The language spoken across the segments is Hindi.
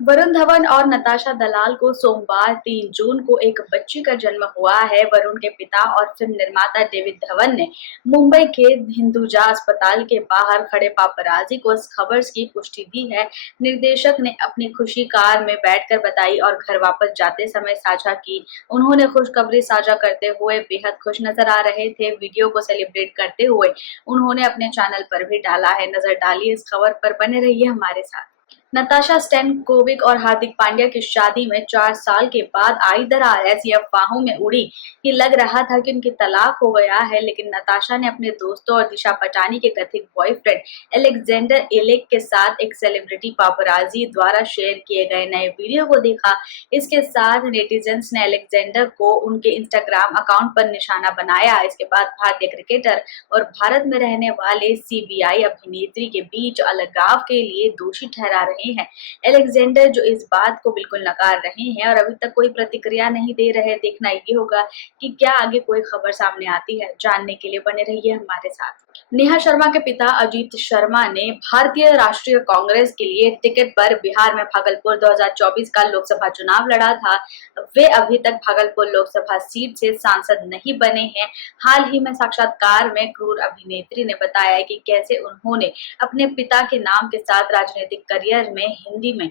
वरुण धवन और नताशा दलाल को सोमवार 3 जून को एक बच्ची का जन्म हुआ है। वरुण के पिता और फिल्म निर्माता डेविड धवन ने मुंबई के हिंदुजा अस्पताल के बाहर खड़े पापराजी को इस खबर की पुष्टि दी है। निर्देशक ने अपनी खुशी कार में बैठकर बताई और घर वापस जाते समय साझा की। उन्होंने खुशखबरी साझा करते हुए बेहद खुश नजर आ रहे थे। वीडियो को सेलिब्रेट करते हुए उन्होंने अपने चैनल पर भी डाला है। नजर डालिए इस खबर पर, बने रहिए हमारे साथ। नताशा स्टैनकोविक और हार्दिक पांड्या की शादी में 4 साल के बाद आई दरार। ऐसी अफवाहों में उड़ी कि लग रहा था कि उनकी तलाक हो गया है, लेकिन नताशा ने अपने दोस्तों और दिशा पटानी के कथित बॉयफ्रेंड अलेक्जेंडर इलेक के साथ एक सेलिब्रिटी पापराजी द्वारा शेयर किए गए नए वीडियो को देखा। इसके साथ नेटिजन्स ने अलेक्जेंडर को उनके इंस्टाग्राम अकाउंट पर निशाना बनाया। इसके बाद भारतीय क्रिकेटर और भारत में रहने वाले सीबीआई अभिनेत्री के बीच अलगाव के लिए दोषी ठहरा रहे हैं। अलेक्जेंडर जो इस बात को बिल्कुल नकार रहे हैं और अभी तक कोई प्रतिक्रिया नहीं दे रहे। देखना ये होगा कि क्या आगे कोई खबर सामने आती है। जानने के लिए बने रहिए हमारे साथ। नेहा शर्मा के पिता अजीत शर्मा ने भारतीय राष्ट्रीय कांग्रेस के लिए टिकट पर बिहार में भागलपुर 2024 का लोकसभा चुनाव लड़ा था। वे अभी तक भागलपुर लोकसभा सीट से सांसद नहीं बने हैं। हाल ही में साक्षात्कार में क्रूर अभिनेत्री ने बताया कि कैसे उन्होंने अपने पिता के नाम के साथ राजनीतिक करियर में, हिंदी में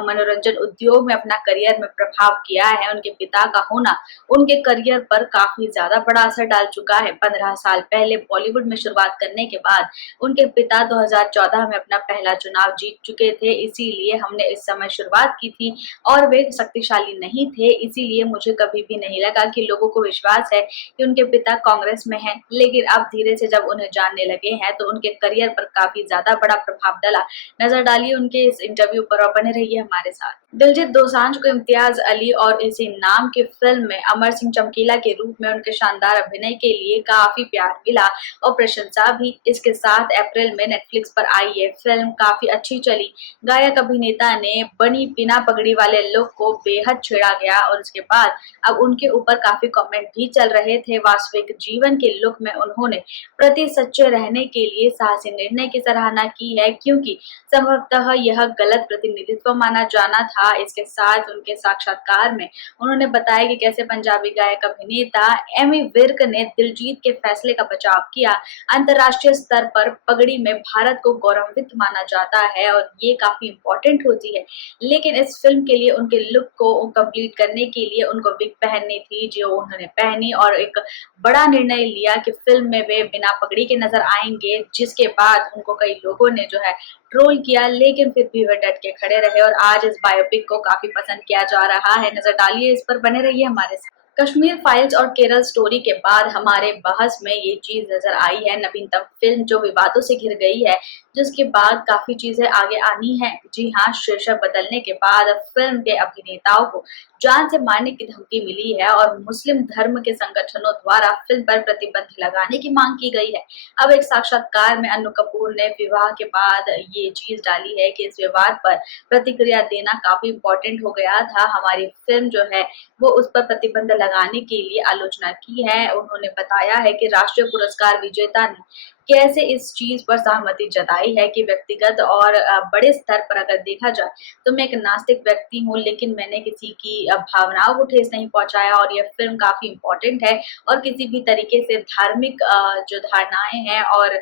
मनोरंजन उद्योग में अपना करियर में प्रभाव किया है। उनके पिता का होना उनके करियर पर काफी ज्यादा बड़ा असर डाल चुका है। 15 साल पहले बॉलीवुड में शुरुआत करने के बाद उनके पिता 2014 में अपना पहला चुनाव जीत चुके थे। इसीलिए हमने इस समय शुरुआत की थी और वे शक्तिशाली नहीं थे। इसीलिए मुझे कभी भी नहीं लगा कि लोगों को विश्वास है कि उनके पिता कांग्रेस में हैं। लेकिन अब धीरे से जब उन्हें जानने लगे हैं तो उनके करियर पर काफी ज्यादा बड़ा प्रभाव डला। नजर डालिए उनके इस इंटरव्यू पर और बने रहिए हमारे साथ। दिलजीत दोसांझ को इम्तियाज अली और इसी नाम की फिल्म में अमर सिंह चमकीला के रूप में उनके शानदार अभिनय के लिए काफी प्यार मिला और प्रशंसा भी। इसके साथ अप्रैल में नेटफ्लिक्स पर आई ये फिल्म काफी अच्छी चली। गायक अभिनेता ने बनी बिना पगड़ी वाले लुक को बेहद छेड़ा गया और उसके बाद अब उनके ऊपर काफी कमेंट भी चल रहे थे। वास्तविक जीवन के लुक में उन्होंने प्रति सच्चे रहने के लिए साहसी निर्णय की सराहना की है, क्योंकि संभवतः यह गलत प्रतिनिधित्व माना जाना था। इसके साथ उनके साक्षात्कार में उन्होंने बताया कि कैसे पंजाबी गायक अभिनेता एमी विर्क ने दिलजीत के फैसले का बचाव किया। अंतर्राष्ट्रीय स्तर पर पगड़ी में भारत को गौरवान्वित माना जाता है और ये काफी इम्पोर्टेंट होती है। लेकिन इस फिल्म के लिए उनके लुक को कंप्लीट करने के लिए उनको विग पहननी थी, जो उन्होंने पहनी और एक बड़ा निर्णय लिया कि फिल्म में वे बिना पगड़ी के नजर आएंगे, जिसके बाद उनको कई लोगों ने जो है ट्रोल किया। लेकिन फिर भी वे डट के खड़े रहे और आज इस बायोपिक को काफी पसंद किया जा रहा है। नजर डालिए इस पर, बने रहिए हमारे साथ। कश्मीर फाइल्स और केरल स्टोरी के बाद हमारे बहस में ये चीज नजर आई है। नवीनतम फिल्म जो विवादों से घिर गई है, जिसके बाद काफी चीजें आगे आनी है। जी हाँ, शीर्षक बदलने के बाद अब फिल्म के अभिनेताओं को जान से मारने की धमकी मिली है और मुस्लिम धर्म के संगठनों द्वारा फिल्म पर प्रतिबंध लगाने की मांग की गई है। अब एक साक्षात्कार में अन्नू कपूर ने विवाह के बाद ये चीज डाली है कि इस विवाद पर प्रतिक्रिया देना काफी इम्पोर्टेंट हो गया था। हमारी फिल्म जो है वो उस पर प्रतिबंध लगाने के लिए आलोचना की है। उन्होंने बताया है कि राष्ट्रीय पुरस्कार विजेता ने कैसे इस चीज पर सहमति जताई है कि व्यक्तिगत और बड़े स्तर पर अगर देखा जाए तो मैं एक नास्तिक व्यक्ति हूँ, लेकिन मैंने किसी की भावनाओं को ठेस नहीं पहुंचाया और यह फिल्म काफी इम्पोर्टेंट है और किसी भी तरीके से धार्मिक जो धारणाएं हैं और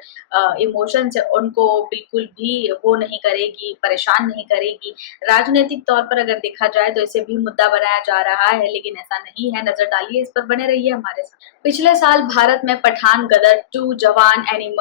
इमोशंस है उनको बिल्कुल भी वो नहीं करेगी, परेशान नहीं करेगी। राजनीतिक तौर पर अगर देखा जाए तो इसे भी मुद्दा बनाया जा रहा है, लेकिन ऐसा नहीं है। नजर डालिए इस पर, बने रहिए हमारे साथ। पिछले साल भारत में पठान, गदर 2, जवान, एनिमल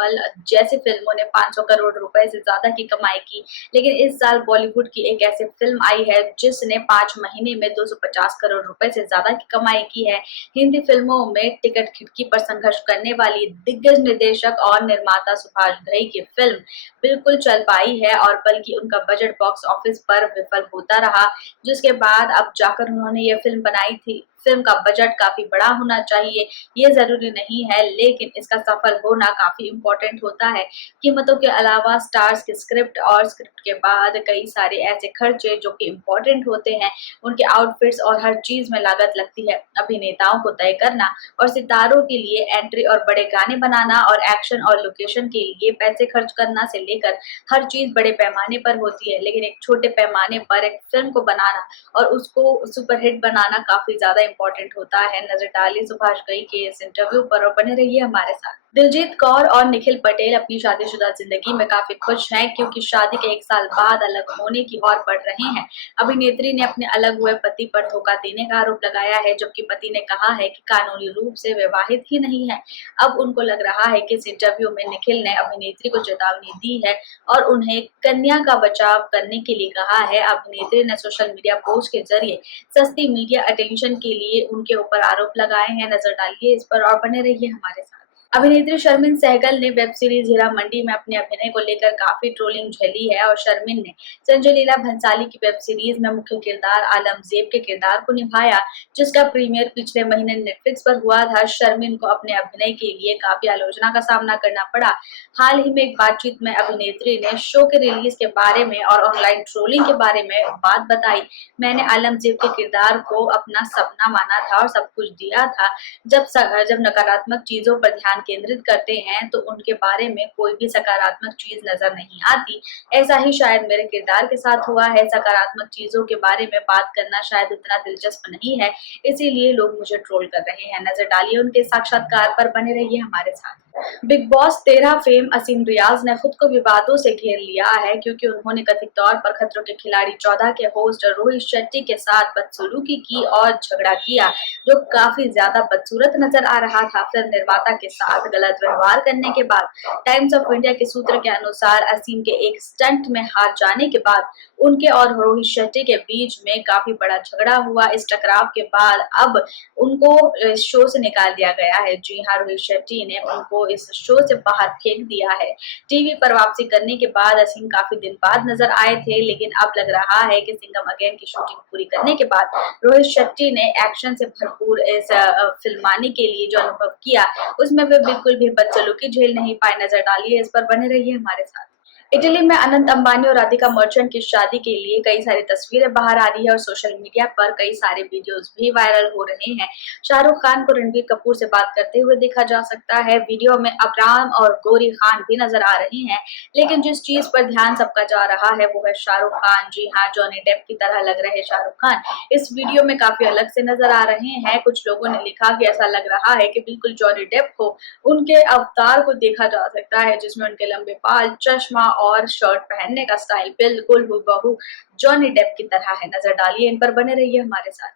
जैसी फिल्मों ने 500 करोड़ रुपए से ज्यादा की कमाई की। लेकिन इस साल बॉलीवुड की एक ऐसी फिल्म आई है जिसने 5 महीने में 250 करोड़ रुपए से ज्यादा की कमाई की है। हिंदी फिल्मों में टिकट खिड़की पर संघर्ष करने वाली दिग्गज निर्देशक और निर्माता सुभाष घई की फिल्म बिल्कुल चल पाई है और बल्कि उनका बजट बॉक्स ऑफिस पर विफल होता रहा, जिसके बाद अब जाकर उन्होंने ये फिल्म बनाई थी। फिल्म का बजट काफी बड़ा होना चाहिए, ये जरूरी नहीं है, लेकिन इसका सफल होना काफी इम्पोर्टेंट होता है। कीमतों के अलावा स्टार्स की स्क्रिप्ट और स्क्रिप्ट के बाद कई सारे ऐसे खर्चे जो कि इम्पोर्टेंट होते हैं, उनके आउटफिट्स और हर चीज में लागत लगती है। अभिनेताओं को तय करना और सितारों के लिए एंट्री और बड़े गाने बनाना और एक्शन और लोकेशन के लिए पैसे खर्च करना से लेकर हर चीज बड़े पैमाने पर होती है, लेकिन एक छोटे पैमाने पर एक फिल्म को बनाना और उसको सुपरहिट बनाना काफी ज्यादा इम्पोर्टेंट होता है। नजर डालिए सुभाष घई के इस इंटरव्यू पर और बने रहिए हमारे साथ। दिलजीत कौर और निखिल पटेल अपनी शादीशुदा जिंदगी में काफी खुश हैं, क्योंकि शादी के 1 साल बाद अलग होने की ओर बढ़ रहे हैं। अभिनेत्री ने अपने अलग हुए पति पर धोखा देने का आरोप लगाया है, जबकि पति ने कहा है कि कानूनी रूप से विवाहित ही नहीं है। अब उनको लग रहा है कि इस इंटरव्यू में निखिल ने अभिनेत्री को चेतावनी दी है और उन्हें कन्या का बचाव करने के लिए कहा है। अभिनेत्री ने सोशल मीडिया पोस्ट के जरिए सस्ती मीडिया अटेंशन के लिए उनके ऊपर आरोप लगाए हैं। नजर डालिए इस पर और बने रहिए हमारे साथ। अभिनेत्री शर्मिन सहगल ने वेब सीरीज हीरा मंडी में अपने अभिनय को लेकर काफी ट्रोलिंग झेली है और शर्मिन ने संजय लीला भंसाली की वेब सीरीज में मुख्य किरदार आलमजेब के किरदार को निभाया, जिसका प्रीमियर पिछले महीने नेटफ्लिक्स पर हुआ था। शर्मिन को अपने अभिनय के लिए काफी आलोचना का सामना करना पड़ा। हाल ही में एक बातचीत में अभिनेत्री ने शो के रिलीज के बारे में और ऑनलाइन ट्रोलिंग के बारे में बात बताई। मैंने आलमजेब के किरदार को अपना सपना माना था और सब कुछ दिया था। जब नकारात्मक चीजों पर ध्यान केंद्रित करते हैं तो उनके बारे में कोई भी सकारात्मक चीज नजर नहीं आती। ऐसा ही शायद मेरे किरदार के साथ हुआ है। सकारात्मक चीजों के बारे में बात करना शायद उतना दिलचस्प नहीं है, इसीलिए लोग मुझे ट्रोल कर रहे हैं। नजर डालिए उनके साक्षात्कार पर, बने रहिए हमारे साथ। बिग बॉस 13 फेम असीम रियाज ने खुद को विवादों से घेर लिया है, क्योंकि उन्होंने कथित तौर पर खतरों के खिलाड़ी 14 के होस्ट रोहित शेट्टी के साथ बदसलूकी की और झगड़ा किया, जो काफी ज्यादा बदसूरत नजर आ रहा था। फिल्म निर्माता के साथ गलत व्यवहार करने के बाद टाइम्स ऑफ इंडिया के सूत्र के अनुसार असीम के एक स्टंट में हार जाने के बाद उनके और रोहित शेट्टी के बीच में काफी बड़ा झगड़ा हुआ। इस टकराव के बाद अब उनको शो से निकाल दिया गया है। जी हाँ, रोहित शेट्टी ने उनको इस शो से बाहर फेंक दिया है। टीवी पर वापसी करने के बाद असीम काफी दिन बाद नजर आए थे, लेकिन अब लग रहा है कि सिंघम अगेन की शूटिंग पूरी करने के बाद रोहित शेट्टी ने एक्शन से भरपूर इस फिल्माने के लिए जो अनुभव किया, उसमें वे बिल्कुल भी बदसलूकी झेल नहीं पाए। नजर डालिए इस पर, बने रहिए हमारे साथ। इटली में अनंत अंबानी और राधिका मर्चेंट की शादी के लिए कई सारी तस्वीरें बाहर आ रही है और सोशल मीडिया पर कई सारे वीडियोस भी वायरल हो रहे हैं। शाहरुख खान को रणबीर कपूर से बात करते हुए देखा जा सकता है। वीडियो में अबराम और गौरी खान भी नजर आ रहे हैं, लेकिन जिस चीज पर ध्यान सबका जा रहा है वो है शाहरुख खान। जी हाँ, जॉनी डेप की तरह लग रहे शाहरुख खान इस वीडियो में काफी अलग से नजर आ रहे हैं। कुछ लोगों ने लिखा कि ऐसा लग रहा है कि बिल्कुल जॉनी डेप को उनके अवतार को देखा जा सकता है, जिसमें उनके लंबे बाल, चश्मा और शर्ट पहनने का स्टाइल बिल्कुल हूबहू जॉनी डेप की तरह है। नजर डालिए इन पर, बने रहिए हमारे साथ।